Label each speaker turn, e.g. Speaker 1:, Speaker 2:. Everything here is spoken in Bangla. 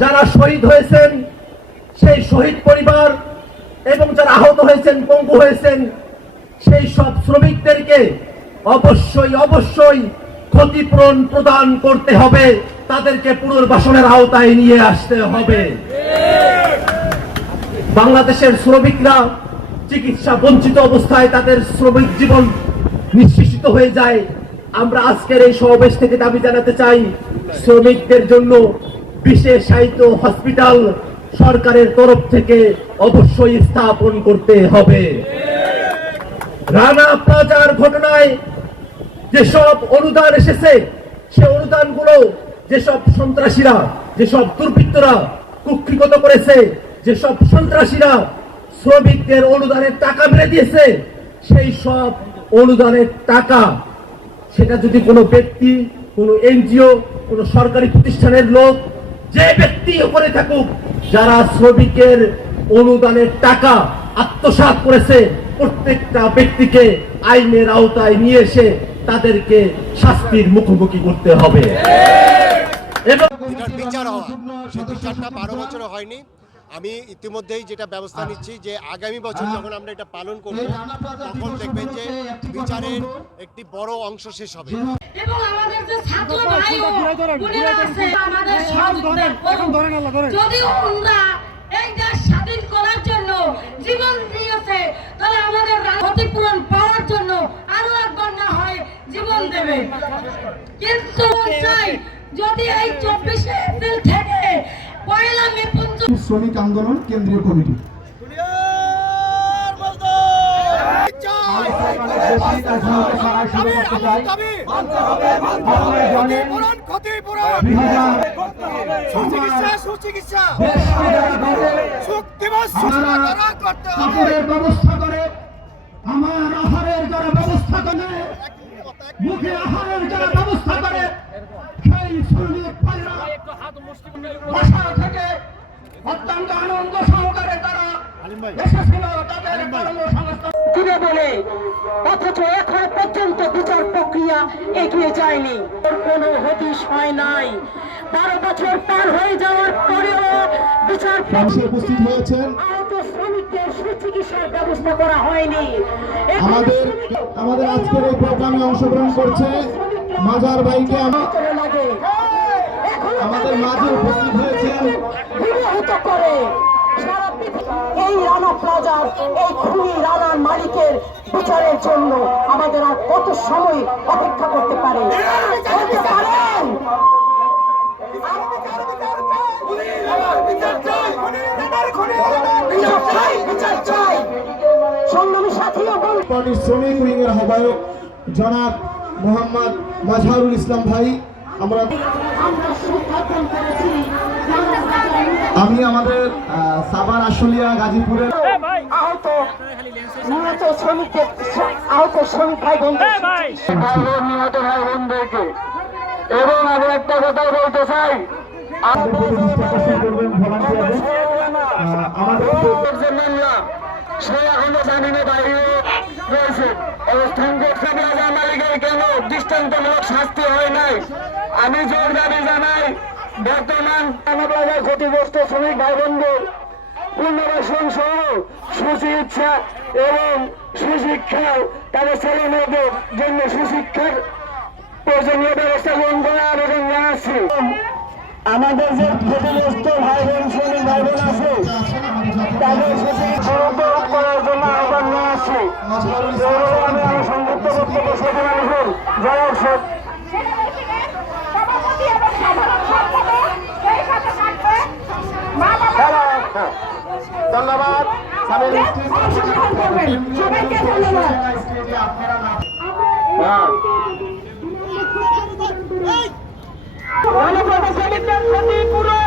Speaker 1: যারা শহীদ হয়েছেন, সেই শহীদ পরিবার এবং যারা আহত হয়েছেন, পঙ্গু হয়েছেন, সেই সব শ্রমিকদেরকে অবশ্যই অবশ্যই ক্ষতিপূরণ প্রদান করতে হবে। তাদেরকে পুনর্বাসনের আওতায় নিয়ে আসতে হবে। বাংলাদেশের শ্রমিকরা চিকিৎসা বঞ্চিত অবস্থায় তাদের শ্রমিক জীবন নিঃশেষিত হয়ে যায়। আমরা আজকের এই সমাবেশ থেকে দাবি জানাতে চাই, শ্রমিকদের জন্য বিশেষায়িত হসপিটাল সরকারের তরফ থেকে অবশ্যই স্থাপন করতে হবে। রানা প্লাজার ঘটনায় যেসব অনুদান এসেছে, সে অনুদানগুলো যেসব সন্ত্রাসীরা, যেসব দুর্বৃত্তরা কুক্ষিগত করেছে, যেসব সন্ত্রাসীরা শ্রমিকদের অনুদানের টাকা মেরে দিয়েছে, সেই সব অনুদানের টাকা সেটা যদি কোনো ব্যক্তি, কোনো এনজিও, কোনো সরকারি প্রতিষ্ঠানের লোক যে ব্যক্তি করে থাকুক যারা শ্রমিকের অনুদানের টাকা আত্মসাৎ করেছে প্রত্যেকটা ব্যক্তিকে আইনের আওতায় নিয়ে এসে তাদেরকে শাস্তির মুখোমুখি করতে হবে। এবং
Speaker 2: এটার বিচার হওয়া। সেই বিচারটা বারো বছরে হয়নি। আমি ইতিমধ্যেই যেটা ব্যবস্থা নিচ্ছি যে আগামী বছর যখন আমরা এটা পালন করব তখন দেখবেন যে বিচারের একটি বড় অংশ শেষ হবে।
Speaker 3: এবং আমাদের যে ছাত্র ভাই ও বোনেরা আছে আমাদের সহযোগিতা করুন। যদি ওনারা এই দেশ স্বাধীন করার জন্য জীবন দিয়েছে তাহলে আমাদের ক্ষতিপূরণ পাওয়ার জন্য আরও একবার না হয় জীবন দেবে। কিন্তু চাই যদি এই চব্বিশে এপ্রিল থেকে পয়লা মে পর্যন্ত
Speaker 4: শ্রমিক আন্দোলন কেন্দ্রীয় কমিটি। কাপড়ের ব্যবস্থা করে আমার আহারের যারা ব্যবস্থা করে মুখে আহারের যারা ব্যবস্থা করে সেই শ্রমিক ভাইরা বাসা থেকে অত্যন্ত আনন্দ সহকারে
Speaker 5: দিবে বলে অথচ এখন পর্যন্ত বিচার প্রক্রিয়া এগিয়ে যায়নি কোনো হদিশ হয় নাই বারো বছর পার হয়ে যাওয়ার পরেও বিচার
Speaker 4: উপস্থিত হয়েছেন
Speaker 5: ব্যবস্থা করা হয়নি
Speaker 4: আমাদের আমাদের আজকের এই প্রোগ্রামে অংশগ্রহণ করছে মাজার ভাইকে আমাদের মাঝে উপস্থিত হয়েছেন
Speaker 5: করে সারা এই রানা প্লাজার এই খুনি রানার মালিকের বিচারের জন্য আমাদের আর কত সময় অপেক্ষা করতে পারে?
Speaker 4: পার্টির শ্রমিক আহ্বায়ক জনাব মোহাম্মদ মাজহারুল ইসলাম ভাই আমরা
Speaker 5: আমরা করেছি
Speaker 4: আমি আমাদের সাভার আশুলিয়া গাজীপুরের
Speaker 5: আহত। নিহত শ্রমিকদের আহত শ্রমিক ভাই বন্ধু নিহত ভাই বন্ধুকে এবং আমি একটা কথা বলতে চাই। সে এখনও জামিনে বাইরে রয়েছে অবস্থান করছে রাজা মালিকের কেন দৃষ্টান্তমূলক শাস্তি হয় নাই আমি জোর দাবি জানাই বর্তমান মানবাজার ক্ষতিগ্রস্ত শ্রমিক ভাই বন্ধু পুনর্বাসন সহ সুচিকিৎসা এবং সুশিক্ষা তাদের ছেলে মেয়েদের জন্য সুশিক্ষার প্রয়োজনীয় ব্যবস্থা গ্রহণ করার আবেদন জানাচ্ছি। আমাদের যে ক্ষতিগ্রস্ত ভাই বোন শ্রমিক ভাই বোন আছে, তাদের সহযোগ করার জন্য আহ্বান জানাচ্ছি। আমি আমার সংযুক্ত বক্তব্য মানুষের জয় হোক
Speaker 3: সভাপতি এবং সাধারণ সম্পাদক সেই সাথে থাকবে মা বাবা
Speaker 4: ধন্যবাদ সাবের
Speaker 3: অংশগ্রহণ করবেন সবাইকে ধন্যবাদ।
Speaker 4: আপনারা না
Speaker 5: মানবতা শ্রমিকদের ক্ষতিপূরণ